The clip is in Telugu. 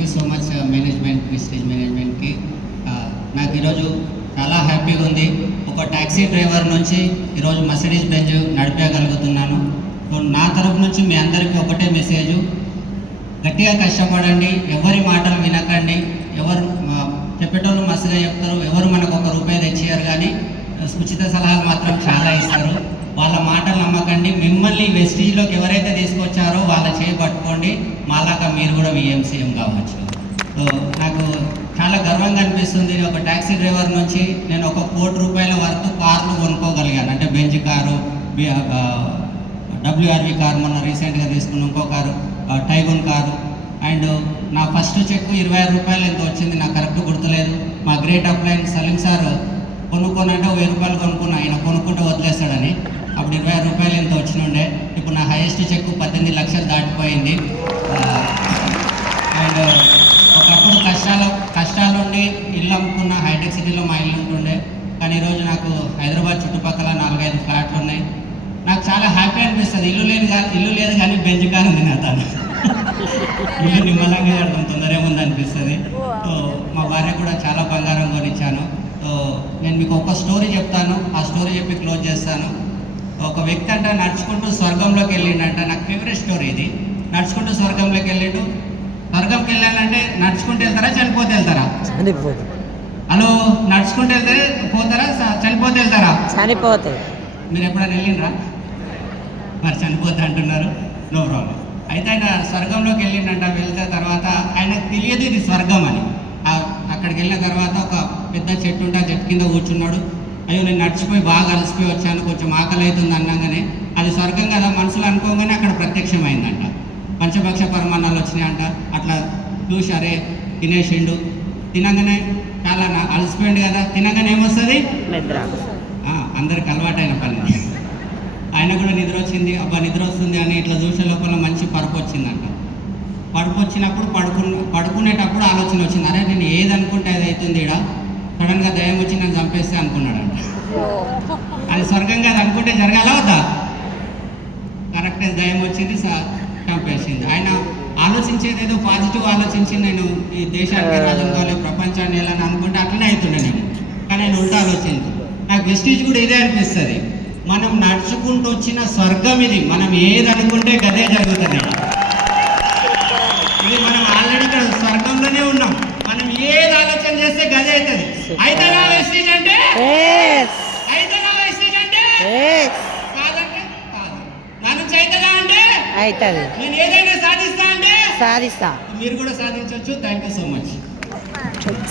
Thank you so much management, Vistage మేనేజ్మెంట్కి. నాకు ఈరోజు చాలా హ్యాపీగా ఉంది. ఒక ట్యాక్సీ డ్రైవర్ నుంచి ఈరోజు మర్సిడీస్ బెంజ్ నడిపేయగలుగుతున్నాను. నా తరఫు నుంచి మీ అందరికీ ఒకటే మెసేజ్, గట్టిగా కష్టపడండి, ఎవరి మాటలు వినకండి. ఎవరు చెప్పేటోళ్ళు మస్తుగా చెప్తారు, ఎవరు మనకు ₹1 తెచ్చేయరు, కానీ ఉచిత సలహాలు మాత్రం చాలా ఇస్తారు. వాళ్ళ మాటలు నమ్మకండి. మిమ్మల్ని వెస్టీజ్లోకి ఎవరైతే తీసుకొచ్చారో వాళ్ళ చేయి పట్టుకోండి. మాలాగా మీరు కూడా విఎంసీఎం కావచ్చు. సో నాకు చాలా గర్వంగా అనిపిస్తుంది. ఒక ట్యాక్సీ డ్రైవర్ నుంచి నేను ₹1,00,00,000 వరకు కార్లు కొనుక్కోగలిగాను. అంటే బెంజ్ కారు, WRV కారు, మొన్న రీసెంట్గా తీసుకున్న ఇంకో కారు టైగూన్ కారు. అండ్ నా ఫస్ట్ చెక్ ₹26 ఎంతో వచ్చింది, నాకు కరెక్ట్ గుర్తులేదు. మా గ్రేట్ అప్లైన్ సలీం సార్ కొనుక్కోనంటే ₹1000 కొనుక్కున్నా, ఆయన కొనుక్కుంటూ వదిలేస్తాడని. అప్పుడు ₹26 ఎంతో వచ్చినుండే. ఇప్పుడు నా హైయెస్ట్ చెక్ 18 లక్షలు దాటిపోయింది. అండ్ ఒకప్పుడు కష్టాలుండి ఇల్లు అమ్ముకున్న. హైటెక్ సిటీలో మా ఇల్లు ఉంటుండే, కానీ ఈరోజు నాకు హైదరాబాద్ చుట్టుపక్కల 4-5 ఫ్లాట్లు ఉన్నాయి. నాకు చాలా హ్యాపీ అనిపిస్తుంది. ఇల్లు లేదు కానీ బెంజ్ కారు ఉంది నా తను. ఇల్లు నిమ్మలంగా చేయడం తొందరేముంది అనిపిస్తుంది. సో మా భార్య కూడా చాలా బంగారం కొనిచ్చాను. సో నేను మీకు ఒక స్టోరీ చెప్తాను, ఆ స్టోరీ చెప్పి క్లోజ్ చేస్తాను. ఒక వ్యక్తి అంట నడుచుకుంటూ స్వర్గంలోకి వెళ్ళిండంట. నాకు ఫేవరెట్ స్టోరీ ఇది. నడుచుకుంటూ స్వర్గంలోకి వెళ్ళిండు. స్వర్గంకి వెళ్ళాలంటే నడుచుకుంటూ వెళ్తారా, చనిపోతే వెళ్తారా? హలో, నడుచుకుంటూ వెళ్తే పోతారా, చనిపోతే వెళ్తారా? చనిపోతే. మీరు ఎప్పుడైనా వెళ్ళిండ్రా? మరి చనిపోతే అంటున్నారు, నో ప్రాబ్లం. అయితే ఆయన స్వర్గంలోకి వెళ్ళిండంట. వెళ్తే తర్వాత ఆయనకు తెలియదు ఇది స్వర్గం అని. అక్కడికి వెళ్ళిన తర్వాత ఒక పెద్ద చెట్టు ఉంటే ఆ చెట్టు కింద కూర్చున్నాడు. అయ్యో, నేను నడిచిపోయి బాగా అలసిపోయి వచ్చాను, కొంచెం ఆకలి అవుతుంది అన్నాగానే అది స్వర్గం కదా మనసులో అనుకోగానే అక్కడ ప్రత్యక్షమైందంట. పంచభక్ష పరమాన్నాలు వచ్చినాయంట. అట్లా చూసి అరే తినేసిండు. తినగానే చాలా అలసిపోయిండు కదా, తినగానే ఏమొస్తుంది? నిద్ర. అందరికి అలవాటైన పని. ఆయన కూడా నిద్ర వచ్చింది. అబ్బా నిద్ర వస్తుంది అని ఇట్లా చూసే లోపల మంచి పరుపు వచ్చిందంట. పరుపు వచ్చినప్పుడు పడుకునేటప్పుడు ఆలోచన వచ్చింది, అరే నేను ఏది అనుకుంటే అది అవుతుంది, ఇక్కడ సడన్గా దయ్యం వచ్చి నన్ను చంపేస్తే అనుకున్నాడంట. అది స్వర్గంగా అది అనుకుంటే జరగాల వద్దా? కరెక్ట్, దయ్యం వచ్చింది, చంపేసింది. ఆయన ఆలోచించేది ఏదో పాజిటివ్ ఆలోచించి నేను ఈ దేశానికి రాజు కావాలి, ప్రపంచాన్ని ఎలా అనుకుంటే అట్లనే అవుతుండే నేను. కానీ ఆయన ఉల్టా ఆలోచించి. నాకు వెస్టీజ్ కూడా ఇదే అనిపిస్తుంది. మనం నడుచుకుంటూ వచ్చిన స్వర్గం ఇది. మనం ఏది అనుకుంటే గదే జరుగుతుంది. ఇది మనం ఆల్రెడీ ఇక్కడ స్వర్గంలోనే ఉన్నాం. మనం ఏది ఆలోచన చేస్తే గదే అవుతుంది. అయితే నా వెస్టీజ్ అంటే కాదంటే కాదు. నన్ను చైతన్య అంటే అవుతుంది. నేను ఏదైనా సాధిస్తా అంటే సాధిస్తా. మీరు కూడా సాధించవచ్చు. Thank you so much.